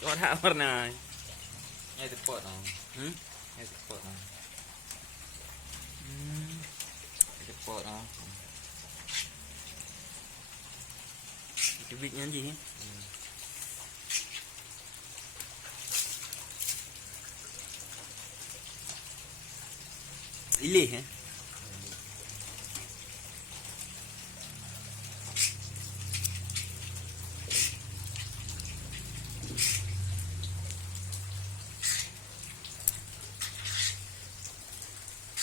Coba tak pernah. Ini tepuk tau. Hmm? Ini tepuk tau. Hmm. Ini tepuk tau. Itu bitnya je. Ilih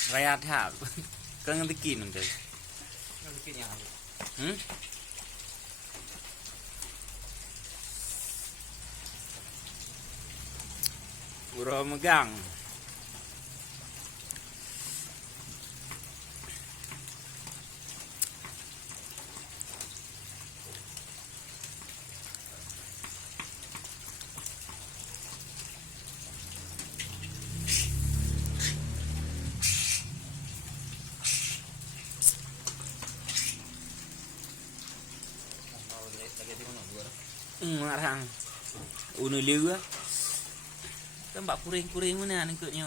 Raya thap. Kau ngerti kin nanti. Ini bikin yang habis. Hmm? Pura megang. Lagi di mana gua? Ngarang. Unu liu ah. Tambah kuring-kuring mana nengkutnya.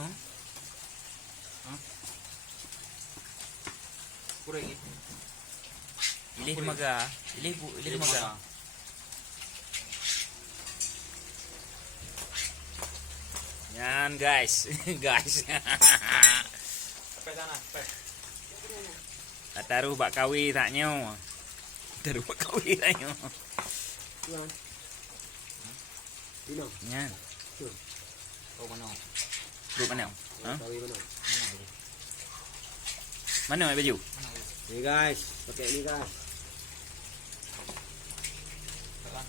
Kurang ni. Ilih demaga. Ilih demaga. Yan guys. Guys. Sampai sana, sampai. Taruh bak kawi taknya. Taruh bak kawi taknya. Tuan. Dino. Yan. Oh mana? Duduk mana? Ha? Tahu mana? Mana lagi? Mana baju? Mana lagi? Ni guys, pakai ni guys. Jalan.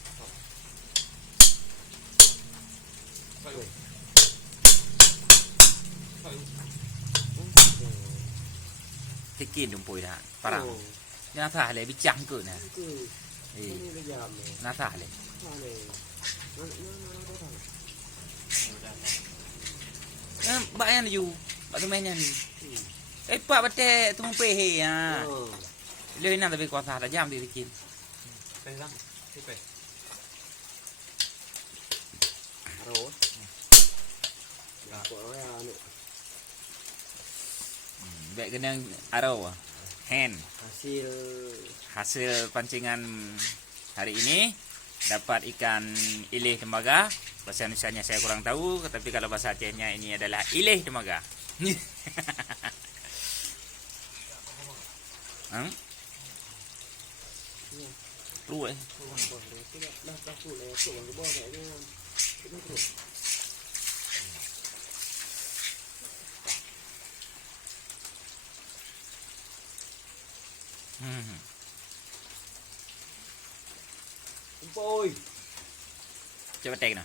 Baik. Tikin dumpoi dah. Parang. Oh, Jangan salah le bicang ke nah. itu. Eh, Ini dia jam ni. nak salah le. Mana? Mana kau tahu? Bak yang ju. Bak tu main yang ni. Pak bate tu mpe he ha. Oh. Le nak tapi kuasa dah jam dia tikin. Sampai sana. Sampai. Aro. Ya, kau orang ni. Baik kena arau. Hand. Hasil pancingan hari ini dapat ikan ilih tembaga. Bahasa Indonesianya saya kurang tahu, tapi kalau bahasa Acehnya ini adalah ilih tembaga. Hah? Perlu eh. Dah tu le, tu orang ke bawah kayaknya. Kita terus. Boy. Coba tek nah.